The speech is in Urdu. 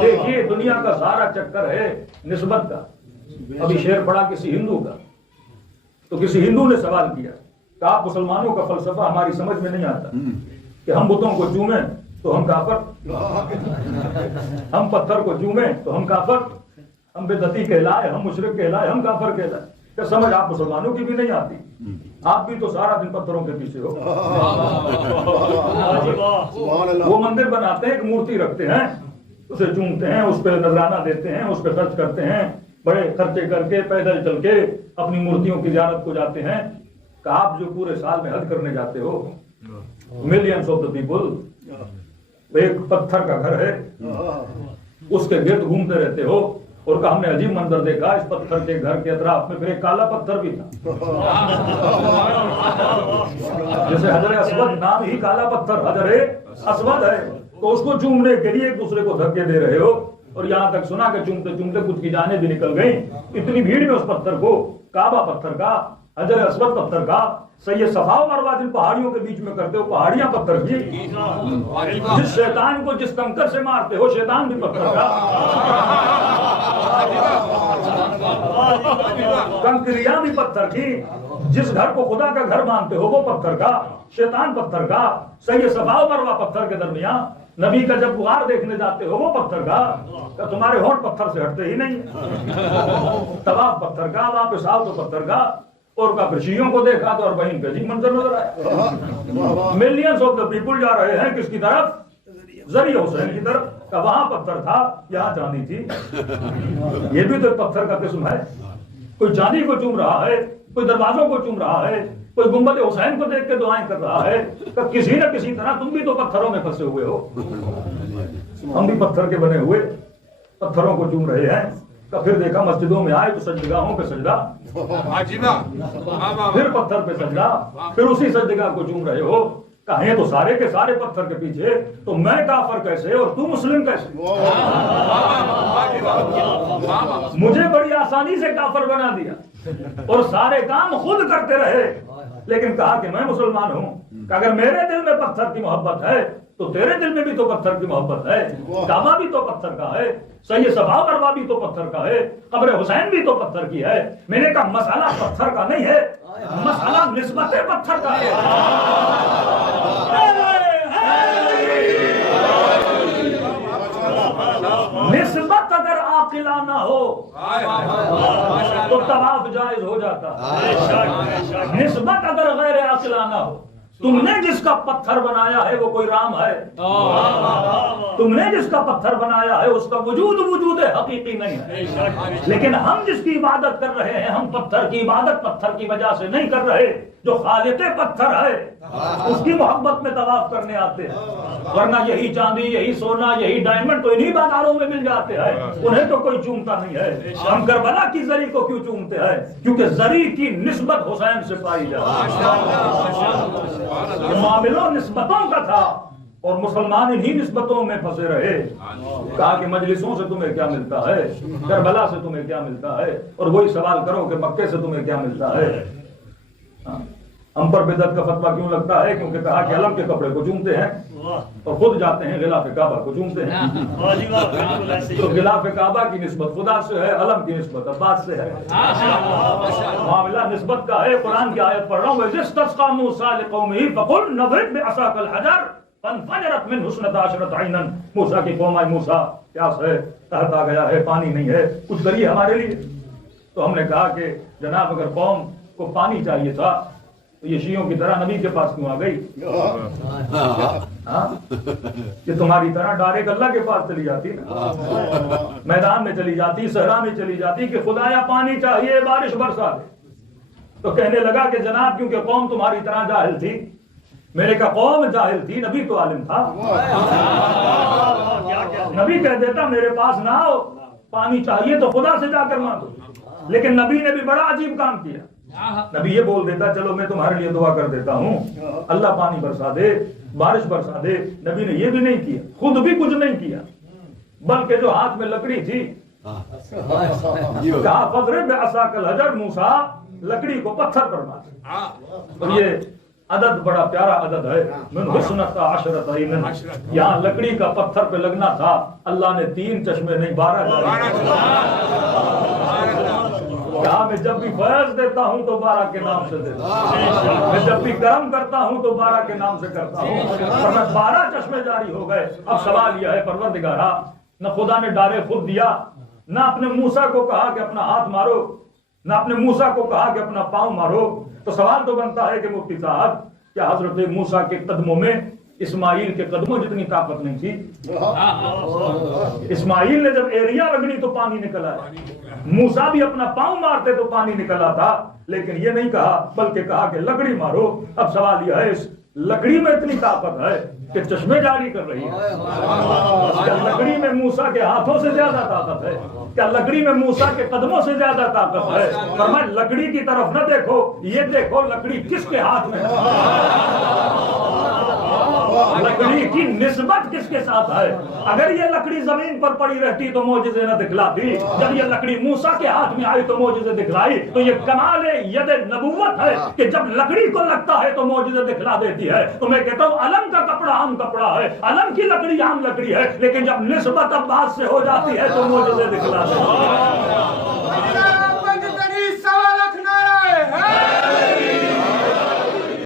دیکھیے دنیا کا سارا چکر ہے نسبت کا. ابھی شعر پڑھا کسی ہندو کا, تو کسی ہندو نے سوال کیا کہ آپ مسلمانوں کا فلسفہ ہماری سمجھ میں نہیں آتا کہ ہم بتوں کو چومیں تو ہم کافر, ہم پتھر کو چومیں تو ہم کافر, ہم بدعتی کہلائے, ہم مشرک کہلائے, ہم کافر کہلائے. کیا سمجھ آپ مسلمانوں کی بھی نہیں آتی؟ آپ بھی تو سارا دن پتھروں کے پیچھے ہو. وہ مندر بناتے ہیں, ایک مورتی رکھتے ہیں, اسے چومتے ہیں, اس پہ نذرانہ دیتے ہیں, اس پہ خرچ کرتے ہیں, بڑے خرچے کر کے پیدل چل کے اپنی مورتیوں کی زیارت کو جاتے ہیں. کہ آپ جو پورے سال میں حج کرنے جاتے ہو, ملینز آف دا پیپل, ایک پتھر کا گھر ہے, اس کے گرد گھومتے رہتے ہو, اور کہ ہم نے عجیب منظر دیکھا اس پتھر کے گھر کے اطراف میں پھر ایک کالا پتھر بھی تھا, جیسے حجر اسود نام ہی کالا پتھر حجر اسود ہے, تو اس کو چومنے کے لیے ایک دوسرے کو دھکے دے رہے ہو. اور یہاں تک سنا کہ چومتے چومتے کچھ کی جانیں بھی نکل گئیں. اتنی بھیڑ میں اس پتھر کو, کعبہ پتھر کا, حجر اسود پتھر کا, یہ صفا و مروہ جن پہاڑیوں کے بیچ میں کرتے ہو پہاڑیاں پتھر کی, جس شیطان کو جس کنکر سے مارتے ہو شیطان بھی پتھر کا, کنکریاں بھی پتھر کی, جس گھر کو خدا کا گھر مانتے ہو وہ پتھر کا, شیطان پتھر کا, یہ صفا و مروہ پتھر کے درمیان. نبی کا جب غار دیکھنے جاتے ہو وہ پتھر کا, تمہارے ہونٹ پتھر سے ہٹتے ہی نہیں, طواف پتھر کا, واپس آؤ تو پتھر کا. اور کا پھر شیعوں کو دیکھا تو اور بہن پہ منظر نظر آیا. ملینز آف دا پیپل جا رہے ہیں کس کی طرف؟ ذریعہ حسین کی طرف. کہ وہاں پتھر تھا, یہاں چاندی تھی. یہ بھی تو پتھر کا قسم ہے. کوئی چاندی کو چوم رہا ہے, کوئی دروازوں کو چوم رہا ہے, کوئی گنبد حسین کو دیکھ کے دعائیں کر رہا ہے. کہ کسی نہ کسی طرح تم بھی تو پتھروں میں پھنسے ہوئے ہو, ہم بھی پتھر کے بنے ہوئے پتھروں کو چوم رہے ہیں. کہ پھر دیکھا مسجدوں میں آئے تو سجدگاہوں پہ سجدہ, پھر پتھر پہ سجدہ, پھر اسی سجدگاہ کو چوم رہے ہو. کہیں تو سارے کے سارے پتھر کے پیچھے, تو میں کافر کیسے اور تو مسلم کیسے؟ مجھے بڑی آسانی سے کافر بنا دیا اور سارے کام خود کرتے رہے, لیکن کہا کہ میں مسلمان ہوں. کہ اگر میرے دل میں پتھر کی محبت ہے تو تیرے دل میں بھی تو پتھر کی محبت ہے. کعبہ بھی تو پتھر کا ہے, سید صفا مروہ بھی تو پتھر کا ہے, قبر حسین بھی تو پتھر کی ہے. میں نے کہا مسئلہ پتھر کا نہیں ہے, مسئلہ نسبت پتھر کا ہے. نسبت اگر عاقلانہ ہو تو طواف جائز ہو جاتا. نسبت اگر غیر عاقلانہ ہو, تم نے جس کا پتھر بنایا ہے وہ کوئی رام ہے, تم نے جس کا پتھر بنایا ہے اس کا وجود حقیقی نہیں ہے. لیکن ہم جس کی عبادت کر رہے ہیں, ہم پتھر کی عبادت پتھر کی وجہ سے نہیں کر رہے. جو خالق پتھر ہے اس کی محبت میں طواف کرنے آتے ہیں. ورنہ یہی چاندی, یہی سونا, یہی ڈائمنڈ تو انہی بازاروں میں مل جاتے ہیں, انہیں تو کوئی چومتا نہیں ہے. ہم کربلا کی زری کو کیوں چومتے ہیں؟ کیونکہ زری کی نسبت حسین سے پائی جاتی ہے. معاملہ نسبتوں کا تھا اور مسلمان انہی نسبتوں میں پھنسے رہے. کہا کہ مجلسوں سے تمہیں کیا ملتا ہے, کربلا سے تمہیں کیا ملتا ہے, اور وہی سوال کرو کہ مکے سے تمہیں کیا ملتا ہے. ہم پر بدعت کا فتویٰ کیوں لگتا ہے؟ کیونکہ کہا کہ علم کے کپڑے کو چومتے ہیں اور خود جاتے ہیں غلاف کعبہ کو چومتے ہیں. تو غلاف کعبہ کی نسبت خدا سے ہے, علم کی نسبت عباس سے ہے. معاملہ نسبت کا ہے. قرآن کی آیت پڑھ رہا ہوں, وَإِذِ اسْتَسْقَىٰ مُوسَىٰ لِقَوْمِهِ فَقُلْ نَضْرِبْ بِعَصَاكَ الْحَجَرَ فَانْفَجَرَتْ مِنْهُ اثْنَتَا عَشْرَةَ عَيْنًا. موسیٰ کی قوم آئی, موسیٰ پیاس ہے, قحط آ گیا ہے, پانی نہیں ہے, کچھ کریے ہمارے لیے. تو ہم نے کہا کہ جناب اگر قوم کو پانی چاہیے تھا تو یہ شیعوں کی طرح نبی کے پاس کیوں آ گئی؟ کہ تمہاری طرح ڈائریکٹ اللہ کے پاس چلی جاتی نا, میدان میں چلی جاتی, صحرا میں چلی جاتی کہ خدایا پانی چاہیے, بارش برسا دے. تو کہنے لگا کہ جناب کیونکہ قوم تمہاری طرح جاہل تھی. میں نے کہا قوم جاہل تھی, نبی تو عالم تھا. نبی کہہ دیتا میرے پاس نہ آؤ, پانی چاہیے تو خدا سے جا کر مانگو. لیکن نبی نے بھی بڑا عجیب کام کیا. نبی یہ بول دیتا چلو میں تمہارے لیے دعا کر دیتا ہوں, اللہ پانی برسا دے, بارش برسا دے. نبی نے یہ بھی نہیں کیا, خود بھی کچھ نہیں کیا, بلکہ جو ہاتھ میں لکڑی تھی کہا فضرب بعصاک الحجر, موسیٰ لکڑی کو پتھر پر مار. اور یہ عدد بڑا پیارا عدد ہے، من حسنت عشرۃ عین، یہاں لکڑی کا پتھر پہ لگنا تھا، اللہ نے 3 چشمے نہیں 12 کہا میں جب بھی فیض دیتا ہوں تو 12 کے نام سے دیتا ہوں، میں جب بھی کرم کرتا ہوں تو 12 کے نام سے کرتا ہوں، اور 12 چشمے جاری ہو گئے۔ اب سوال یہ ہے پروردگارا، نہ خدا نے ڈارے خود دیا، نہ اپنے موسیٰ کو کہا کہ اپنا ہاتھ مارو، نہ اپنے موسیٰ کو کہا کہ اپنا پاؤں مارو، تو سوال تو بنتا ہے کہ مفتی صاحب کیا حضرت موسیٰ کے قدموں میں اسماعیل کے قدموں جتنی طاقت نہیں تھی؟ اسماعیل نے جب ایریا رگڑی تو پانی نکل آیا، موسیٰ بھی اپنا پاؤں مارتے تو پانی نکلا تھا، لیکن یہ نہیں کہا بلکہ کہا کہ لکڑی مارو۔ اب سوال یہ ہے اس لکڑی میں اتنی طاقت ہے کہ چشمے جاری کر رہی ہے، کیا لکڑی میں موسیٰ کے ہاتھوں سے زیادہ طاقت ہے؟ کیا لکڑی میں موسیٰ کے قدموں سے زیادہ طاقت ہے؟ فرمایا لکڑی کی طرف نہ دیکھو، یہ دیکھو لکڑی کس کے ہاتھ میں ہے، لکڑی کی نسبت کس کے ساتھ ہے۔ اگر یہ لکڑی زمین پر پڑی رہتی تو معجزے نہ دکھلاتی، جب یہ لکڑی موسیٰ کے ہاتھ میں آئی تو معجزے دکھلائی۔ تو یہ کمال ید نبوت ہے کہ جب لکڑی کو لگتا ہے تو معجزے دکھلا دیتی ہے۔ تو میں کہتا ہوں علم کا کپڑا عام کپڑا ہے، علم کی لکڑی عام لکڑی ہے، لیکن جب نسبت عباس سے ہو جاتی ہے تو معجزے دکھلا دیتی ہے۔